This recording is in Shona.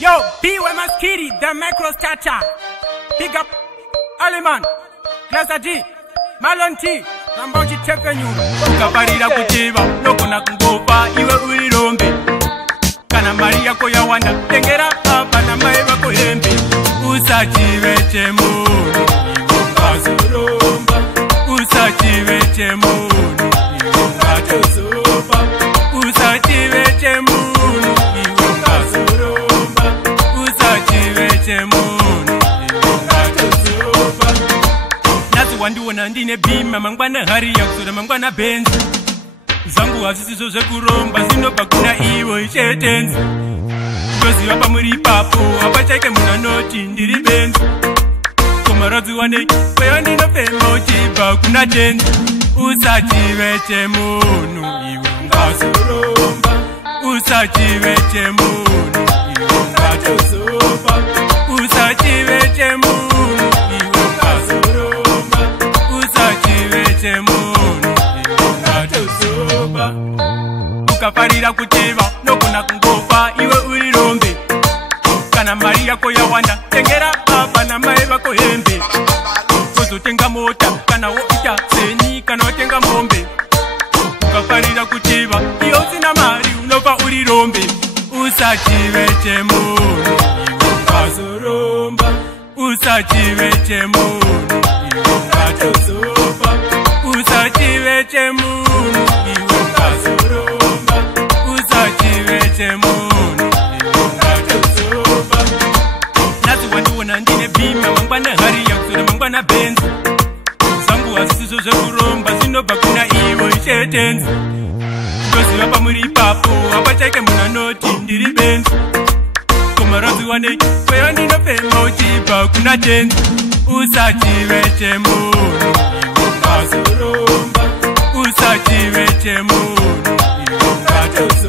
Yo, B.Y. Maskiri, the macro starter. Big up, Aliman, Glaza G, Malon T, Ramboji Tekanyu. Ukaparira kuchiva, nokuna kungopa, iwe ulirombe. Kana Maria koya wanda, tengera hapa na maiva kohembe. Usachive munu, iwe ngazuromba. Usachive munu, iwe ngatozopa. Usachive munu, iwe ngazuromba. Usachive munu, iwe ngatozopa. Nazi wandiwona ndine bima, mangwana hari ya kusura mangwana benzi. Zangu hazisizo zekuromba, zinobva kuna iwo ichetenzi. Ndoziva pamuri papo, apa chaike munanoti ndiri benzi. Komarodzi wanei, kweyo ndinofema uchibva kuna tenzi. Usachive munu, iwe ngazuromba. Usachive munu, iwe ngatozopa. Usachive munu, iwe ngazuromba. Usachive munu, iwe ngatozopa. Ukaparira kuchiva, nokuna kungopa, iwe ulirombe. Kana Maria koya wanda, tengera hapa na maiva kohembe. Kozotenga mota, kana woita seni, kana otenga mombe. Ukaparira kuchiva, iyo sina mari, unopa ulirombe. Usachive munu, iwe ngazuromba. Usachive munu, iwe ngatozopa. Usachive munu, iwe ngazuromba. Usachive munu, iwe ngatozopa. Nazi wandiwona ndine bima, mangwana hari ya kusura mangwana benzi. Zangu hazisizo zekuromba, zinobva kuna iwo ichetenzi. Ndoziva pamuri papo, apa chaike munanoti ndiri benzi. Komarodzi wanei, kweyo ndinofema uchibva kuna tenzi. Usachive munu, iwe ngazuromba. Usachive munu, iwe ngatozopa.